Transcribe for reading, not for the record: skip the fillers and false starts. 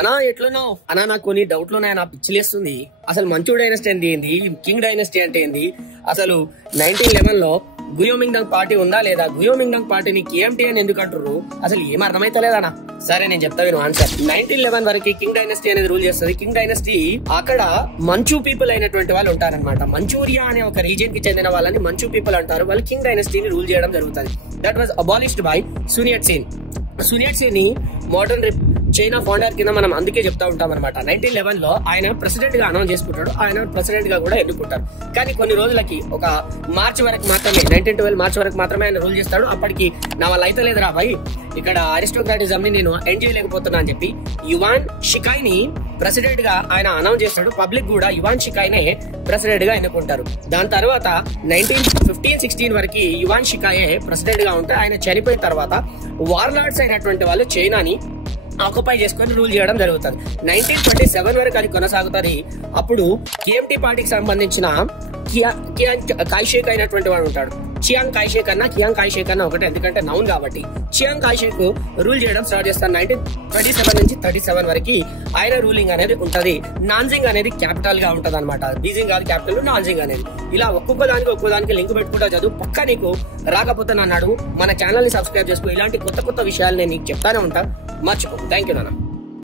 అనా ఎట్లున్నావు అనా? నాకు కొన్ని డౌట్లు ఉన్నాయి. నా పిచ్చిలేస్తుంది. అసలు మంచు డైనస్టీ అంటే ఏంది, కింగ్ డైనస్టీ అంటే ఏంది, అసలు 1911 లో గుయోమింగ్డాంగ్ పార్టీ ఉందా లేదా, గుయోమింగ్డాంగ్ పార్టీని కేఎంటీ అని ఎందుకు అంటారు, అసలు ఏం అర్థమైతలేదనా? సరే నేను చెప్తా విను ఆన్సర్. 1911 వరకు కింగ్ డైనస్టీ అనేది రూల్ చేస్తుంది. కింగ్ డైనస్టీ అక్కడ మంచు పీపుల్ అయినటువంటి వాళ్ళు ఉంటారనమాట. మంచూరియా అనే ఒక రీజియన్ కి చెందిన వాళ్ళని మంచు పీపుల్ అంటారు. వాళ్ళు కింగ్ డైనస్టీని రూల్ చేయడం జరుగుతుంది. దట్ వాజ్ అబాలిష్డ్ బై సున్ యట్ సేన్. సున్ యట్ సేన్ ని మోడర్న్ చైనా ఫౌండర్ కింద మనం అందుకే చెప్తా ఉంటాం అనమాట. 1911 లో ఆయన ప్రెసిడెంట్ గా అనౌన్స్ చేసుకుంటాడు. ఆయన ప్రెసిడెంట్ గా కూడా ఎన్నుకుంటారు. కానీ కొన్ని రోజులకి ఒక మార్చి వరకు మాత్రమే, 1912 మార్చి వరకు మాత్రమే ఆయన రూల్ చేస్తాడు. అప్పటికి నా వల్ల అయితే లేదురా భాయ్, ఇక్కడ అరిస్టోక్రాటిజం ని నేను ఎండ్ చేయలేకపోతున్నా అని చెప్పి యువాన్ షికాయ్ ని ప్రెసిడెంట్ గా ఆయన అనౌన్స్ చేస్తాడు. పబ్లిక్ కూడా యువాన్ షికాయ్ నే ప్రెసిడెంట్ గా ఎన్నుకుంటారు. దాని తర్వాత 1915-16 వరకు యువాన్ షికాయే ప్రెసిడెంట్ గా ఉంటే ఆయన చనిపోయిన తర్వాత వార్లార్డ్స్ అయినటువంటి వాళ్ళు చైనాని ఆక్యుపై చేసుకొని రూల్ చేయడం జరుగుతుంది. 1927 వరకు అది కొనసాగుతుంది. అప్పుడు కేఎంటీ పార్టీకి సంబంధించిన కియాంగ్ కాయ్షేక్ అయినటువంటి వాడు ఉంటాడు. చియాంగ్ కాయ్షేక్ అన్న కియాంగ్ కాయ్షేక్ అన్న ఒకటే, ఎందుకంటే నౌన్ కాబట్టి. చియాంగ్ కాయ్షేక్ రూల్ చేయడం స్టార్ట్ చేస్తారు. 1927 నుంచి 37 వరకు ఆయన రూలింగ్ అనేది ఉంటది. నాన్జింగ్ అనేది క్యాపిటల్ గా ఉంటది అనమాట. బీజింగ్ కాదు క్యాపిటల్, నాన్జింగ్ అనేది. ఇలా ఒక్కొక్కదానికి లింక్ పెట్టుకుంటా చదువు. పక్కా నీకు రాకపోతే నన్ను అడుగు. మన ఛానల్ ని సబ్స్క్రైబ్ చేసుకో. ఇలాంటి కొత్త కొత్త విషయాలు నేను నీకు చెప్తానే ఉంటా. మర్చిపో. థ్యాంక్ యూ నాన్న.